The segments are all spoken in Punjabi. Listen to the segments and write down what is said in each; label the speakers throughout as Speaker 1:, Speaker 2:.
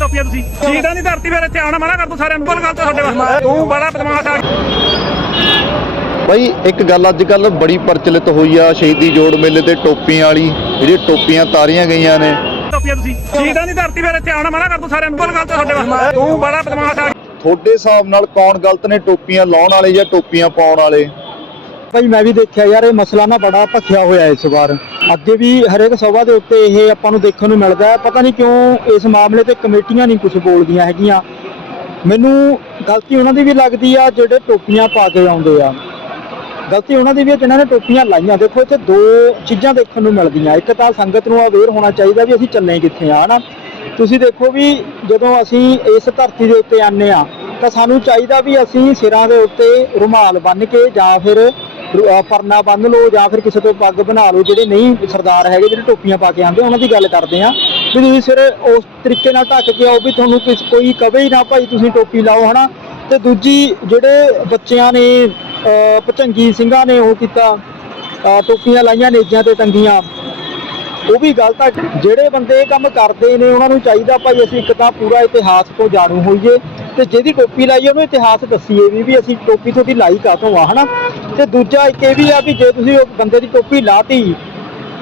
Speaker 1: ਟੋਪੀਆਂ ਤੁਸੀਂ। ਸ਼ਹੀਦਾਂ ਦੀ ਧਰਤੀ ਫਿਰ ਇੱਥੇ ਆਉਣਾ ਮਨਾ ਕਰ ਤੂੰ ਸਾਰਿਆਂ ਨੂੰ ਬੋਲ ਗੱਲ ਤਾਂ ਸਾਡੇ ਵਾਸਤੇ ਤੂੰ ਬੜਾ ਬਦਮਾਸ਼ ਆ।
Speaker 2: ਬਾਈ ਇੱਕ ਗੱਲ ਅੱਜ ਕੱਲ ਬੜੀ ਪ੍ਰਚਲਿਤ ਹੋਈ ਆ ਸ਼ਹੀਦੀ ਜੋੜ ਮੇਲੇ ਤੇ ਟੋਪੀਆਂ ਵਾਲੀ। ਜਿਹੜੀ ਟੋਪੀਆਂ ਤਾਰੀਆਂ ਗਈਆਂ ਨੇ।
Speaker 1: ਟੋਪੀਆਂ ਤੁਸੀਂ। ਸ਼ਹੀਦਾਂ ਦੀ ਧਰਤੀ ਫਿਰ ਇੱਥੇ ਆਉਣਾ ਮਨਾ ਕਰ ਤੂੰ ਸਾਰਿਆਂ ਨੂੰ ਬੋਲ ਗੱਲ ਤਾਂ ਸਾਡੇ ਵਾਸਤੇ ਤੂੰ ਬੜਾ ਬਦਮਾਸ਼ ਆ।
Speaker 2: ਤੁਹਾਡੇ ਹਿਸਾਬ ਨਾਲ ਕੌਣ ਗਲਤ ਨੇ ਟੋਪੀਆਂ ਲਾਉਣ ਵਾਲੇ ਜਾਂ ਟੋਪੀਆਂ ਪਾਉਣ ਵਾਲੇ?
Speaker 3: ਭਾਈ, ਮੈਂ ਵੀ ਦੇਖਿਆ ਯਾਰ, ਇਹ ਮਸਲਾ ਨਾ ਬੜਾ ਭਖਿਆ ਹੋਇਆ ਇਸ ਵਾਰ। ਅੱਗੇ ਵੀ ਹਰੇਕ ਸਭਾ ਦੇ ਉੱਤੇ ਇਹ ਆਪਾਂ ਨੂੰ ਦੇਖਣ ਨੂੰ ਮਿਲਦਾ ਪਤਾ ਨਹੀਂ ਕਿਉਂ ਇਸ ਮਾਮਲੇ ਤੇ ਕਮੇਟੀਆਂ ਨਹੀਂ ਕੁਝ ਬੋਲਦੀਆਂ ਹੈਗੀਆਂ। ਮੈਨੂੰ ਗਲਤੀ ਉਹਨਾਂ ਦੀ ਵੀ ਲੱਗਦੀ ਆ, ਜਿਹੜੇ ਟੋਪੀਆਂ ਪਾ ਕੇ ਆਉਂਦੇ ਆ। ਗਲਤੀ ਉਹਨਾਂ ਦੀ ਵੀ ਹੈ ਜਿਨ੍ਹਾਂ ਨੇ ਟੋਪੀਆਂ ਲਾਈਆਂ। ਦੇਖੋ, ਇੱਥੇ ਦੋ ਚੀਜ਼ਾਂ ਦੇਖਣ ਨੂੰ ਮਿਲਦੀਆਂ। ਇੱਕ ਤਾਂ ਸੰਗਤ ਨੂੰ ਅਵੇਅਰ ਹੋਣਾ ਚਾਹੀਦਾ ਵੀ ਅਸੀਂ ਚੱਲੇ ਕਿੱਥੇ ਆ, ਹਨਾ? ਤੁਸੀਂ ਦੇਖੋ ਵੀ ਜਦੋਂ ਅਸੀਂ ਇਸ ਧਰਤੀ ਦੇ ਉੱਤੇ ਆਨੇ ਆ, ਤਾਂ ਸਾਨੂੰ ਚਾਹੀਦਾ ਵੀ ਅਸੀਂ ਸਿਰਾਂ ਦੇ ਉੱਤੇ ਰੁਮਾਲ ਬੰਨ੍ਹ ਕੇ ਜਾਂ ਫਿਰ ਪਰਨਾ ਬੰਨ੍ਹ ਲਓ ਜਾਂ ਫਿਰ ਕਿਸੇ ਤੋਂ ਪੱਗ ਬਣਾ ਲਓ, ਜਿਹੜੇ ਨਹੀਂ ਸਰਦਾਰ ਹੈਗੇ, ਜਿਹੜੇ ਟੋਪੀਆਂ ਪਾ ਕੇ ਆਉਂਦੇ ਉਹਨਾਂ ਦੀ ਗੱਲ ਕਰਦੇ ਆ। ਵੀ ਤੁਸੀਂ ਸਿਰ ਉਸ ਤਰੀਕੇ ਨਾਲ ਢੱਕ ਕੇ ਆਓ ਵੀ ਤੁਹਾਨੂੰ ਕਿਸ ਕੋਈ ਕਵੇ ਹੀ ਨਾ ਭਾਈ ਤੁਸੀਂ ਟੋਪੀ ਲਾਓ, ਹਨਾ? ਤੇ ਦੂਜੀ ਜਿਹੜੇ ਬੱਚਿਆਂ ਨੇ, ਅਹ ਭਚੰਗੀ ਸਿੰਘਾਂ ਨੇ ਉਹ ਕੀਤਾ ਟੋਪੀਆਂ ਲਾਈਆਂ ਨੇਜਾਂ ਤੇ ਟੰਗੀਆਂ, ਉਹ ਵੀ ਗਲਤ ਆ। ਜਿਹੜੇ ਬੰਦੇ ਇਹ ਕੰਮ ਕਰਦੇ ਨੇ, ਉਹਨਾਂ ਨੂੰ ਚਾਹੀਦਾ ਭਾਈ ਅਸੀਂ ਇੱਕ ਤਾਂ ਪੂਰਾ ਇਤਿਹਾਸ ਤੋਂ ਜਾਣੂ ਹੋਈਏ। ਤੇ ਜਿਹਦੀ ਟੋਪੀ ਲਾਈ ਉਹਨੂੰ ਇਤਿਹਾਸ ਦੱਸੀਏ ਵੀ ਵੀ ਅਸੀਂ ਟੋਪੀ ਤੁਹਾਡੀ ਲਾਈ ਕਾਹਤੋਂ ਆ, ਹਨਾ? ਤੇ ਦੂਜਾ ਇੱਕ ਇਹ ਵੀ ਆ ਵੀ ਜੇ ਤੁਸੀਂ ਉਹ ਬੰਦੇ ਦੀ ਟੋਪੀ ਲਾਤੀ,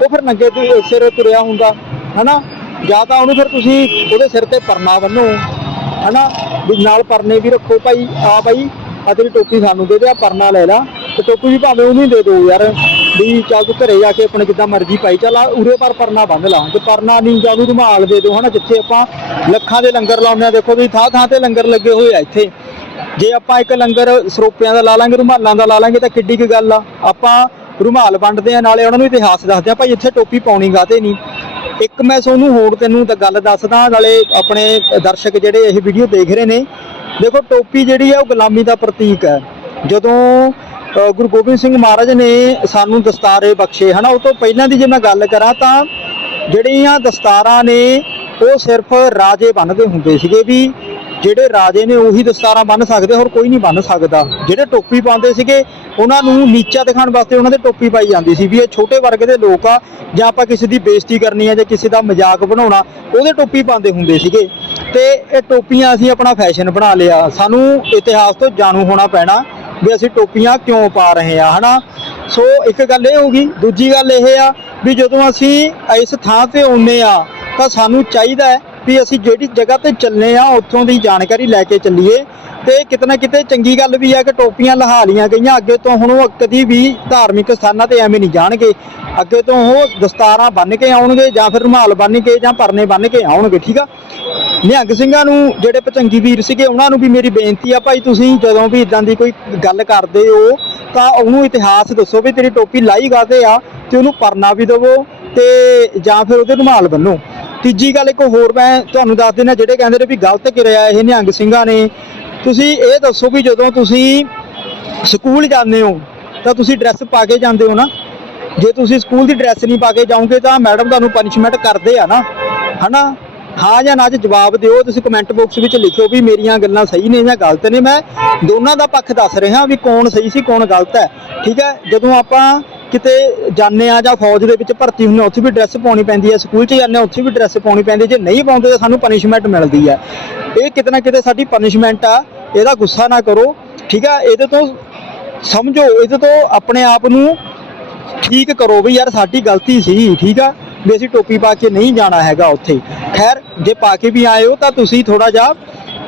Speaker 3: ਉਹ ਫਿਰ ਨੰਗੇ ਤੇ ਸਿਰ ਤੁਰਿਆ ਹੁੰਦਾ, ਹਨਾ? ਜਾਂ ਤਾਂ ਉਹਨੂੰ ਫਿਰ ਤੁਸੀਂ ਉਹਦੇ ਸਿਰ ਤੇ ਪਰਨਾ ਬੰਨੋ ਹਨਾ? ਵੀ ਨਾਲ ਪਰਨੇ ਵੀ ਰੱਖੋ ਭਾਈ, ਆ ਭਾਈ ਆ ਤੇਰੀ ਟੋਪੀ ਸਾਨੂੰ ਦੇ ਦੇ ਆ ਪਰਨਾ ਲੈ ਲਾ। ਤੇ ਟੋਪੀ ਵੀ ਭਾਵੇਂ ਉਹਨੂੰ ਹੀ ਦੇ ਦਿਓ ਯਾਰ, ਵੀ ਚੱਲ ਤੂੰ ਘਰੇ ਜਾ ਕੇ ਆਪਣੇ ਜਿੱਦਾਂ ਮਰਜ਼ੀ ਪਾਈ, ਚੱਲ ਆ ਉਰੇ ਪਰ ਪਰਨਾ ਬੰਨ ਲਾ ਤੇ ਪਰਨਾ ਨਹੀਂ ਜਾਂ ਉਹਨੂੰ ਰੁਮਾਲ ਦੇ ਦਿਓ, ਹਨਾ, ਜਿੱਥੇ ਆਪਾਂ ਲੱਖਾਂ ਦੇ ਲੰਗਰ ਲਾਉਂਦੇ ਆ ਦੇਖੋ ਤੁਸੀਂ ਥਾਂ ਥਾਂ ਤੇ ਲੰਗਰ ਲੱਗੇ ਹੋਏ ਆ ਇੱਥੇ। ਜੇ ਆਪਾਂ ਇੱਕ ਲੰਗਰ ਸਰੋਪਿਆਂ ਦਾ ਲਾ ਲਾਂਗੇ, ਰੁਮਾਲਾਂ ਦਾ ਲਾ ਲਾਂਗੇ, ਤਾਂ ਕਿੱਡੀ ਕੀ ਗੱਲ ਆ। ਆਪਾਂ ਰੁਮਾਲ ਵੰਡਦੇ ਆ ਨਾਲੇ ਉਹਨਾਂ ਨੂੰ ਇਤਿਹਾਸ ਦੱਸਦੇ ਆ ਭਾਈ ਇੱਥੇ ਟੋਪੀ ਪਾਉਣੀ ਗਾਤੇ ਨਹੀਂ? ਇੱਕ ਮੈਂ ਤੁਹਾਨੂੰ ਹੋਰ ਤੈਨੂੰ ਤਾਂ ਗੱਲ ਦੱਸਦਾ, ਨਾਲੇ ਆਪਣੇ ਦਰਸ਼ਕ ਜਿਹੜੇ ਇਹ ਵੀਡੀਓ ਦੇਖ ਰਹੇ ਨੇ। ਦੇਖੋ, ਟੋਪੀ ਜਿਹੜੀ ਆ, ਉਹ ਗੁਲਾਮੀ ਦਾ ਪ੍ਰਤੀਕ ਹੈ ਜਦੋਂ ਗੁਰੂ ਗੋਬਿੰਦ ਸਿੰਘ ਮਹਾਰਾਜ ਨੇ ਸਾਨੂੰ ਦਸਤਾਰੇ ਬਖਸ਼ੇ, ਹਨਾ? ਉਹ ਤੋਂ ਪਹਿਲਾਂ ਦੀ ਜੇ ਮੈਂ ਗੱਲ ਕਰਾਂ ਤਾਂ ਜਿਹੜੀਆਂ ਦਸਤਾਰਾਂ ਨੇ, ਉਹ ਸਿਰਫ ਰਾਜੇ ਬੰਨ੍ਹਦੇ ਹੁੰਦੇ ਸੀਗੇ ਵੀ ਜਿਹੜੇ ਰਾਜੇ ਨੇ ਉਹੀ ਦਸਤਾਰਾਂ ਬੰਨ੍ਹ ਸਕਦੇ, ਹੋਰ ਕੋਈ ਨਹੀਂ ਬੰਨ੍ਹ ਸਕਦਾ। ਜਿਹੜੇ ਟੋਪੀ ਪਾਉਂਦੇ ਸੀਗੇ, ਉਹਨਾਂ ਨੂੰ ਨੀਚਾ ਦਿਖਾਉਣ ਵਾਸਤੇ ਉਹਨਾਂ ਦੇ ਟੋਪੀ ਪਾਈ ਜਾਂਦੀ ਸੀ ਵੀ ਇਹ ਛੋਟੇ ਵਰਗ ਦੇ ਲੋਕ ਆ, ਜਾਂ ਆਪਾਂ ਕਿਸੇ ਦੀ ਬੇਇੱਜ਼ਤੀ ਕਰਨੀ ਆ ਜਾਂ ਕਿਸੇ ਦਾ ਮਜ਼ਾਕ ਬਣਾਉਣਾ, ਉਹਦੇ ਟੋਪੀ ਪਾਉਂਦੇ ਹੁੰਦੇ ਸੀਗੇ। ਤੇ ਇਹ ਟੋਪੀਆਂ ਅਸੀਂ ਆਪਣਾ ਫੈਸ਼ਨ ਬਣਾ ਲਿਆ। ਸਾਨੂੰ ਇਤਿਹਾਸ ਤੋਂ ਜਾਣੂ ਹੋਣਾ ਪੈਣਾ। ਵੀ ਅਸੀਂ ਟੋਪੀਆਂ ਕਿਉਂ ਪਾ ਰਹੇ ਆ ਹਨਾ? ਸੋ ਇੱਕ ਗੱਲ ਇਹ ਹੋਗੀ ਦੂਜੀ ਗੱਲ ਇਹ ਆ ਵੀ ਜਦੋਂ ਅਸੀਂ ਇਸ ਥਾਂ ਤੇ ਆਉਨੇ ਆ ਤਾਂ ਸਾਨੂੰ ਚਾਹੀਦਾ ਹੈ ਵੀ ਅਸੀਂ ਜਿਹੜੀ ਜਗ੍ਹਾ ਤੇ ਚੱਲੇ ਆ ਉੱਥੋਂ ਦੀ ਜਾਣਕਾਰੀ ਲੈ ਕੇ ਚੱਲੀਏ। ਤੇ ਕਿਤੇ ਨਾ ਕਿਤੇ ਚੰਗੀ ਗੱਲ ਵੀ ਆ ਕਿ ਟੋਪੀਆਂ ਲਹਾ ਲੀਆਂ ਗਈਆਂ, ਅੱਗੇ ਤੋਂ ਹੁਣ ਉਹ ਕਦੀ ਵੀ ਧਾਰਮਿਕ ਸਥਾਨਾਂ ਤੇ ਐਵੇਂ ਨਹੀਂ ਜਾਣਗੇ। ਅੱਗੇ ਤੋਂ ਉਹ ਦਸਤਾਰਾਂ ਬੰਨ੍ਹ ਕੇ ਆਉਣਗੇ ਜਾਂ ਫਿਰ ਰੁਮਾਲ ਬੰਨ੍ਹ ਕੇ ਜਾਂ ਪਰਨੇ ਬੰਨ੍ਹ ਕੇ ਆਉਣਗੇ, ਠੀਕ ਆ? ਨਿਹੰਗ ਸਿੰਘਾਂ ਨੂੰ, ਜਿਹੜੇ ਪਚੰਗੀ ਵੀਰ ਸੀਗੇ, ਉਹਨਾਂ ਨੂੰ ਵੀ ਮੇਰੀ ਬੇਨਤੀ ਆ ਭਾਈ ਤੁਸੀਂ ਜਦੋਂ ਵੀ ਇਦਾਂ ਦੀ ਕੋਈ ਗੱਲ ਕਰਦੇ ਹੋ, ਤਾਂ ਉਹਨੂੰ ਇਤਿਹਾਸ ਦੱਸੋ ਵੀ ਤੇਰੀ ਟੋਪੀ ਲਾਈ ਗਾਦੇ ਆ ਤੇ ਉਹਨੂੰ ਪਰਨਾ ਵੀ ਦੇਵੋ ਤੇ ਜਾਂ ਫਿਰ ਉਹਦੇ ਰੁਮਾਲ ਬੰਨੋ। ਤੀਜੀ ਗੱਲ ਇੱਕ ਹੋਰ ਮੈਂ ਤੁਹਾਨੂੰ ਦੱਸ ਦਿੰਦਾ, ਜਿਹੜੇ ਕਹਿੰਦੇ ਨੇ ਵੀ ਗਲਤ ਕਿਰਿਆ ਇਹ ਨਿਹੰਗ ਸਿੰਘਾਂ ਨੇ। ਤੁਸੀਂ ਇਹ ਦੱਸੋ ਵੀ ਜਦੋਂ ਤੁਸੀਂ ਸਕੂਲ ਜਾਂਦੇ ਹੋ, ਤਾਂ ਤੁਸੀਂ ਡਰੈਸ ਪਾ ਕੇ ਜਾਂਦੇ ਹੋ ਨਾ। ਜੇ ਤੁਸੀਂ ਸਕੂਲ ਦੀ ਡਰੈਸ ਨਹੀਂ ਪਾ ਕੇ ਜਾਓਗੇ, ਤਾਂ ਮੈਡਮ ਤੁਹਾਨੂੰ ਪਨਿਸ਼ਮੈਂਟ ਕਰਦੇ ਆ ਨਾ। ਹਨਾ? ਹਾਂ ਜਾਂ ਨਾ 'ਚ ਜਵਾਬ ਦਿਓ ਤੁਸੀਂ ਕਮੈਂਟ ਬਾਕਸ ਵਿੱਚ ਲਿਖਿਓ ਵੀ ਮੇਰੀਆਂ ਗੱਲਾਂ ਸਹੀ ਨੇ ਜਾਂ ਗਲਤ ਨੇ। ਮੈਂ ਦੋਨਾਂ ਦਾ ਪੱਖ ਦੱਸ ਰਿਹਾ ਵੀ ਕੌਣ ਸਹੀ ਸੀ ਕੌਣ ਗਲਤ ਹੈ। ਠੀਕ ਹੈ? ਜਦੋਂ ਆਪਾਂ ਕਿਤੇ ਜਾਂਦੇ ਆ ਜਾਂ ਫੌਜ ਦੇ ਵਿੱਚ ਭਰਤੀ ਹੁੰਦੇ ਹਾਂ, ਉੱਥੇ ਵੀ ਡਰੈਸ ਪਾਉਣੀ ਪੈਂਦੀ ਹੈ। ਸਕੂਲ 'ਚ ਜਾਂਦੇ ਹਾਂ ਉੱਥੇ ਵੀ ਡਰੈਸ ਪਾਉਣੀ ਪੈਂਦੀ ਜੇ ਨਹੀਂ ਪਾਉਂਦੇ ਤਾਂ ਸਾਨੂੰ ਪਨਿਸ਼ਮੈਂਟ ਮਿਲਦੀ ਹੈ। ਇਹ ਕਿਤੇ ਨਾ ਕਿਤੇ ਸਾਡੀ ਪਨਿਸ਼ਮੈਂਟ ਆ ਇਹਦਾ ਗੁੱਸਾ ਨਾ ਕਰੋ। ਠੀਕ ਆ ਇਹਦੇ ਤੋਂ ਸਮਝੋ ਇਹਦੇ ਤੋਂ ਆਪਣੇ ਆਪ ਨੂੰ ਠੀਕ ਕਰੋ ਵੀ ਯਾਰ ਸਾਡੀ ਗਲਤੀ ਸੀ। ਠੀਕ ਆ? ਵੀ ਅਸੀਂ ਟੋਪੀ ਪਾ ਕੇ ਨਹੀਂ ਜਾਣਾ ਹੈਗਾ ਉੱਥੇ। ਖੈਰ, ਜੇ ਪਾ ਕੇ ਵੀ ਆਏ ਹੋ ਤਾਂ ਤੁਸੀਂ ਥੋੜਾ ਜਿਹਾ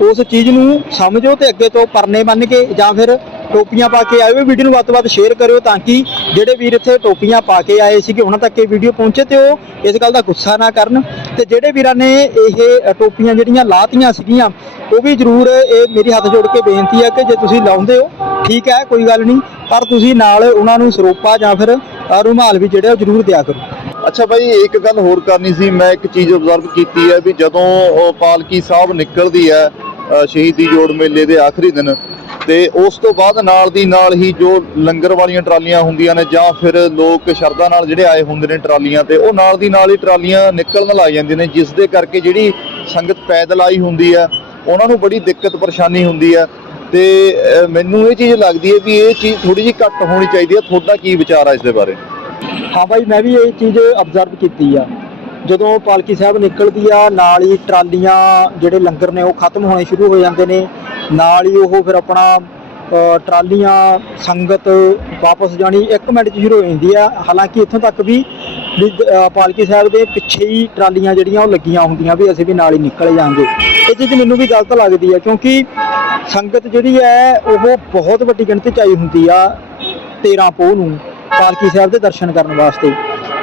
Speaker 3: ਉਸ ਚੀਜ਼ ਨੂੰ ਸਮਝੋ ਤੇ ਅੱਗੇ ਤੋਂ ਪਰਨੇ ਬੰਨ ਕੇ ਜਾਂ ਫਿਰ ਟੋਪੀਆਂ ਪਾ ਕੇ ਆਇਓ। ਵੀਡੀਓ ਨੂੰ ਵੱਧ ਤੋਂ ਵੱਧ ਸ਼ੇਅਰ ਕਰਿਓ ਤਾਂ ਕਿ ਜਿਹੜੇ ਵੀਰ ਇੱਥੇ ਟੋਪੀਆਂ ਪਾ ਕੇ ਆਏ ਸੀਗੇ, ਉਹਨਾਂ ਤੱਕ ਇਹ ਵੀਡੀਓ ਪਹੁੰਚੇ ਤੇ ਉਹ ਇਸ ਗੱਲ ਦਾ ਗੁੱਸਾ ਨਾ ਕਰਨ। ਤੇ ਜਿਹੜੇ ਵੀਰਾਂ ਨੇ ਇਹ ਟੋਪੀਆਂ ਜਿਹੜੀਆਂ ਲਾਤੀਆਂ ਸੀਗੀਆਂ, ਉਹ ਵੀ ਜਰੂਰ ਇਹ ਮੇਰੀ ਹੱਥ ਜੋੜ ਕੇ ਬੇਨਤੀ ਹੈ ਕਿ ਜੇ ਤੁਸੀਂ ਲਾਉਂਦੇ ਹੋ, ਠੀਕ ਹੈ, ਕੋਈ ਗੱਲ ਨਹੀਂ। ਪਰ ਤੁਸੀਂ ਨਾਲ ਉਹਨਾਂ ਨੂੰ ਸਰੋਪਾ ਜਾਂ ਫਿਰ ਰੁਮਾਲ ਵੀ ਜਿਹੜੇ ਉਹ ਜਰੂਰ ਦਿਆ ਕਰੋ।
Speaker 2: ਅੱਛਾ ਬਾਈ ਇੱਕ ਗੱਲ ਹੋਰ ਕਰਨੀ ਸੀ, ਮੈਂ ਇੱਕ ਚੀਜ਼ ਅਬਜ਼ਰਵ ਕੀਤੀ ਹੈ ਵੀ ਜਦੋਂ ਪਾਲਕੀ ਸਾਹਿਬ ਨਿਕਲਦੀ ਹੈ ਸ਼ਹੀਦੀ ਜੋੜ ਮੇਲੇ ਦੇ ਆਖਰੀ ਦਿਨ, ਤੇ ਉਸ ਤੋਂ ਬਾਅਦ ਨਾਲ ਦੀ ਨਾਲ ਹੀ ਜੋ ਲੰਗਰ ਵਾਲੀਆਂ ਟਰਾਲੀਆਂ ਹੁੰਦੀਆਂ ਨੇ ਜਾਂ ਫਿਰ ਲੋਕ ਸ਼ਰਧਾ ਨਾਲ ਜਿਹੜੇ ਆਏ ਹੁੰਦੇ ਨੇ ਟਰਾਲੀਆਂ ਤੇ, ਉਹ ਨਾਲ ਦੀ ਨਾਲ ਹੀ ਟਰਾਲੀਆਂ ਨਿਕਲਣ ਲੱਗ ਜਾਂਦੀਆਂ ਨੇ, ਜਿਸ ਦੇ ਕਰਕੇ ਜਿਹੜੀ ਸੰਗਤ ਪੈਦਲ ਆਈ ਹੁੰਦੀ ਹੈ, ਉਹਨਾਂ ਨੂੰ ਬੜੀ ਦਿੱਕਤ ਪਰੇਸ਼ਾਨੀ ਹੁੰਦੀ ਹੈ। ਤੇ ਮੈਨੂੰ ਇਹ ਚੀਜ਼ ਲੱਗਦੀ ਹੈ ਵੀ ਇਹ ਚੀਜ਼ ਥੋੜੀ ਜਿਹੀ ਘੱਟ ਹੋਣੀ ਚਾਹੀਦੀ ਹੈ, ਤੁਹਾਡਾ ਕੀ ਵਿਚਾਰ ਹੈ ਇਸ ਦੇ ਬਾਰੇ?
Speaker 3: ਹਾਂ ਬਾਈ, ਮੈਂ ਵੀ ਇਹ ਚੀਜ਼ ਅਬਜ਼ਰਵ ਕੀਤੀ ਆ। ਜਦੋਂ ਪਾਲਕੀ ਸਾਹਿਬ ਨਿਕਲਦੀ ਆ, ਨਾਲ ਹੀ ਟਰਾਲੀਆਂ ਜਿਹੜੇ ਲੰਗਰ ਨੇ ਉਹ ਖਤਮ ਹੋਣੇ ਸ਼ੁਰੂ ਹੋ ਜਾਂਦੇ ਨੇ। ਨਾਲ ਹੀ ਉਹ ਫਿਰ ਆਪਣਾ ਟਰਾਲੀਆਂ ਸੰਗਤ ਵਾਪਸ ਜਾਣੀ 1 ਮਿੰਟ 'ਚ ਸ਼ੁਰੂ ਹੋ ਜਾਂਦੀ ਆ। ਹਾਲਾਂਕਿ ਇੱਥੋਂ ਤੱਕ ਵੀ ਪਾਲਕੀ ਸਾਹਿਬ ਦੇ ਪਿੱਛੇ ਹੀ ਟਰਾਲੀਆਂ ਜਿਹੜੀਆਂ ਉਹ ਲੱਗੀਆਂ ਹੁੰਦੀਆਂ ਵੀ ਅਸੀਂ ਵੀ ਨਾਲ ਹੀ ਨਿਕਲ ਜਾਾਂਗੇ। ਇਹ ਚੀਜ਼ ਮੈਨੂੰ ਵੀ ਗਲਤ ਲੱਗਦੀ ਹੈ ਕਿਉਂਕਿ ਸੰਗਤ ਜਿਹੜੀ ਹੈ, ਉਹ ਬਹੁਤ ਵੱਡੀ ਗਿਣਤੀ 'ਚ ਆਈ ਹੁੰਦੀ ਆ 13 ਪੋਹ ਨੂੰ। ਪਾਲਕੀ ਸਾਹਿਬ ਦੇ ਦਰਸ਼ਨ ਕਰਨ ਵਾਸਤੇ।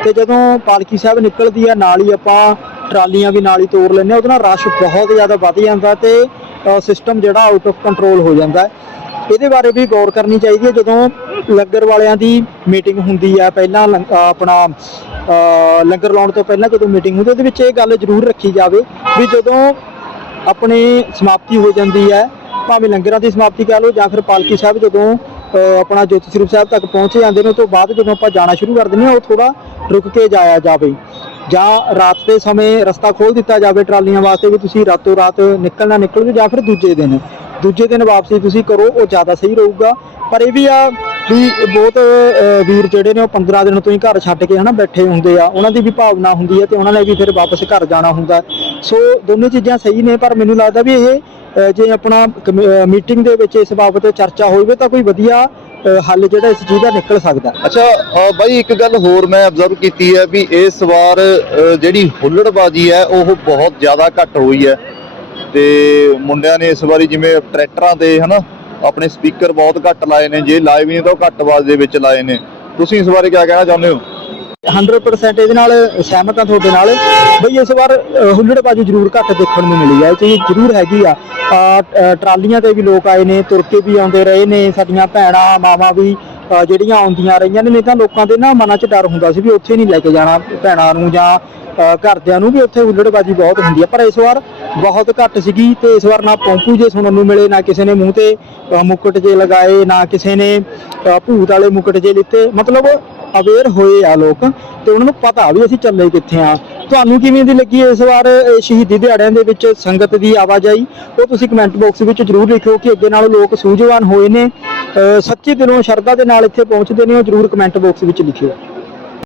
Speaker 3: ਤੇ ਜਦੋਂ ਪਾਲਕੀ ਸਾਹਿਬ ਨਿਕਲਦੀ ਆ, ਨਾਲ ਹੀ ਆਪਾਂ ਟਰਾਲੀਆਂ ਵੀ ਨਾਲ ਹੀ ਤੋੜ ਲੈਂਦੇ ਹਾਂ, ਉਹਦੇ ਨਾਲ ਰਸ਼ ਬਹੁਤ ਜ਼ਿਆਦਾ ਵੱਧ ਜਾਂਦਾ ਤੇ ਸਿਸਟਮ ਜਿਹੜਾ ਆਊਟ ਆਫ ਕੰਟਰੋਲ ਹੋ ਜਾਂਦਾ ਇਹਦੇ ਬਾਰੇ ਵੀ ਗੌਰ ਕਰਨੀ ਚਾਹੀਦੀ ਹੈ, ਜਦੋਂ ਲੰਗਰ ਵਾਲਿਆਂ ਦੀ ਮੀਟਿੰਗ ਹੁੰਦੀ ਹੈ ਪਹਿਲਾਂ ਲੰਗ- ਆਪਣਾ ਲੰਗਰ ਲਾਉਣ ਤੋਂ ਪਹਿਲਾਂ ਜਦੋਂ ਮੀਟਿੰਗ ਹੁੰਦੀ, ਉਹਦੇ ਵਿੱਚ ਇਹ ਗੱਲ ਜ਼ਰੂਰ ਰੱਖੀ ਜਾਵੇ ਵੀ ਜਦੋਂ ਆਪਣੇ ਸਮਾਪਤੀ ਹੋ ਜਾਂਦੀ ਹੈ, ਭਾਵੇਂ ਲੰਗਰਾਂ ਦੀ ਸਮਾਪਤੀ ਕਹਿ ਲਓ ਜਾਂ ਫਿਰ ਪਾਲਕੀ ਸਾਹਿਬ ਜਦੋਂ ਆਪਣਾ ਜੋਤੀ ਸਰੂਪ ਸਾਹਿਬ ਤੱਕ ਪਹੁੰਚ ਜਾਂਦੇ ਨੇ ਉਸ ਤੋਂ ਬਾਅਦ ਜਦੋਂ ਆਪਾਂ ਜਾਣਾ ਸ਼ੁਰੂ ਕਰ ਦਿੰਦੇ ਹਾਂ, ਉਹ ਥੋੜਾ ਰੁਕ ਕੇ ਜਾਇਆ ਜਾਵੇ ਜਾਂ ਰਾਤ ਦੇ ਸਮੇਂ ਰਸਤਾ ਖੋਲ ਦਿੱਤਾ ਜਾਵੇ ਟਰਾਲੀਆਂ ਵਾਸਤੇ ਵੀ ਤੁਸੀਂ ਰਾਤੋਂ ਰਾਤ ਨਿਕਲਣਾ ਨਿਕਲ ਜਾਓ ਜਾਂ ਫਿਰ ਦੂਜੇ ਦਿਨ। ਦੂਜੇ ਦਿਨ ਵਾਪਸੀ ਤੁਸੀਂ ਕਰੋ, ਉਹ ਜ਼ਿਆਦਾ ਸਹੀ ਰਹੂਗਾ। ਪਰ ਇਹ ਵੀ ਆ ਵੀ ਬਹੁਤ ਵੀਰ ਜਿਹੜੇ ਨੇ ਉਹ 15 ਦਿਨ ਤੋਂ ਹੀ ਘਰ ਛੱਡ ਕੇ ਹਨਾ ਬੈਠੇ ਹੁੰਦੇ ਆ, ਉਹਨਾਂ ਦੀ ਵੀ ਭਾਵਨਾ ਹੁੰਦੀ ਹੈ ਤੇ ਉਹਨਾਂ ਨੇ ਵੀ ਫਿਰ ਵਾਪਸ ਘਰ ਜਾਣਾ ਹੁੰਦਾ। ਸੋ ਦੋਨੇ ਚੀਜ਼ਾਂ ਸਹੀ ਨੇ, ਪਰ ਮੈਨੂੰ ਲੱਗਦਾ ਵੀ ਇਹ ਜੇ ਆਪਣਾ ਮੀਟਿੰਗ ਦੇ ਵਿੱਚ ਇਸ ਬਾਬਤ ਚਰਚਾ ਹੋਵੇ ਤਾਂ ਕੋਈ ਵਧੀਆ ਹੱਲ ਜਿਹੜਾ ਇਸ ਚੀਜ਼ ਦਾ ਨਿਕਲ ਸਕਦਾ।
Speaker 2: ਅੱਛਾ ਬਾਈ ਇੱਕ ਗੱਲ ਹੋਰ ਮੈਂ ਅਬਜ਼ਰਵ ਕੀਤੀ ਹੈ ਵੀ ਇਸ ਵਾਰ ਜਿਹੜੀ ਹੁੱਲੜਬਾਜੀ ਹੈ ਉਹ ਬਹੁਤ ਜ਼ਿਆਦਾ ਘੱਟ ਹੋਈ ਹੈ। ਤੇ ਮੁੰਡਿਆਂ ਨੇ ਇਸ ਵਾਰੀ ਜਿਵੇਂ ਟਰੈਕਟਰਾਂ ਤੇ ਹਨਾ ਆਪਣੇ ਸਪੀਕਰ ਬਹੁਤ ਘੱਟ ਲਾਏ ਨੇ ਜੇ ਲਾਏ ਵੀ ਨੇ ਤਾਂ ਉਹ ਘੱਟ ਆਵਾਜ਼ ਦੇ ਵਿੱਚ ਲਾਏ ਨੇ। ਤੁਸੀਂ ਇਸ ਬਾਰੇ ਕੀ ਕਹਿਣਾ ਚਾਹੁੰਦੇ ਹੋ?
Speaker 3: 100% ਇਹਦੇ ਨਾਲ ਸਹਿਮਤ ਹਾਂ ਤੁਹਾਡੇ ਨਾਲ। ਬਈ ਇਸ ਵਾਰ ਹੁੱਲੜਬਾਜ਼ੀ ਜ਼ਰੂਰ ਘੱਟ ਦੇਖਣ ਨੂੰ ਮਿਲੀ ਹੈ। ਇਹ ਚੀਜ਼ ਜ਼ਰੂਰ ਹੈਗੀ ਆ। ਟਰਾਲੀਆਂ ਤੇ ਵੀ ਲੋਕ ਆਏ ਨੇ ਤੁਰ ਕੇ ਵੀ ਆਉਂਦੇ ਰਹੇ ਨੇ ਸਾਡੀਆਂ ਭੈਣਾਂ ਮਾਵਾਂ ਵੀ ਜਿਹੜੀਆਂ ਆਉਂਦੀਆਂ ਰਹੀਆਂ ਨੇ ਨਹੀਂ ਤਾਂ ਲੋਕਾਂ ਦੇ ਨਾ ਮਨਾਂ 'ਚ ਡਰ ਹੁੰਦਾ ਸੀ ਵੀ ਉੱਥੇ ਨਹੀਂ ਲੈ ਕੇ ਜਾਣਾ ਭੈਣਾਂ ਨੂੰ ਜਾਂ ਘਰਦਿਆਂ ਨੂੰ ਵੀ ਉੱਥੇ ਹੁੱਲੜਬਾਜ਼ੀ ਬਹੁਤ ਹੁੰਦੀ ਹੈ ਪਰ ਇਸ ਵਾਰ ਬਹੁਤ ਘੱਟ ਸੀਗੀ ਤੇ ਇਸ ਵਾਰ ਨਾ ਪੌਂਪੂ ਜੇ ਸੁਣਨ ਨੂੰ ਮਿਲੇ ਨਾ ਕਿਸੇ ਨੇ ਮੂੰਹ ਤੇ ਅਹ, ਮੁਕਟ ਜੇ ਲਗਾਏ ਨਾ ਕਿਸੇ ਨੇ ਭੂਤ ਵਾਲੇ ਮੁਕਟ ਜੇ ਲਿੱਤੇ। ਮਤਲਬ ਅਵੇਅਰ ਹੋਏ ਆ ਲੋਕ ਤੇ ਉਹਨਾਂ ਨੂੰ ਪਤਾ ਵੀ ਅਸੀਂ ਚੱਲੇ ਕਿੱਥੇ ਆ। ਤੁਹਾਨੂੰ ਕਿਵੇਂ ਦੀ ਲੱਗੀ ਇਸ ਵਾਰ ਇਹ ਸ਼ਹੀਦੀ ਦਿਹਾੜਿਆਂ ਦੇ ਵਿੱਚ ਸੰਗਤ ਦੀ ਆਵਾਜਾਈ ਉਹ ਤੁਸੀਂ ਕਮੈਂਟ ਬਾਕਸ ਵਿੱਚ ਜਰੂਰ ਲਿਖਿਓ ਕਿ ਅੱਗੇ ਨਾਲੋਂ ਲੋਕ ਸੂਝਵਾਨ ਹੋਏ ਨੇ। ਸੱਚੇ ਦਿਲੋਂ ਸ਼ਰਧਾ ਦੇ ਨਾਲ ਇੱਥੇ ਪਹੁੰਚਦੇ ਨੇ, ਉਹ ਜਰੂਰ ਕਮੈਂਟ ਬਾਕਸ ਵਿੱਚ ਲਿਖਿਓ।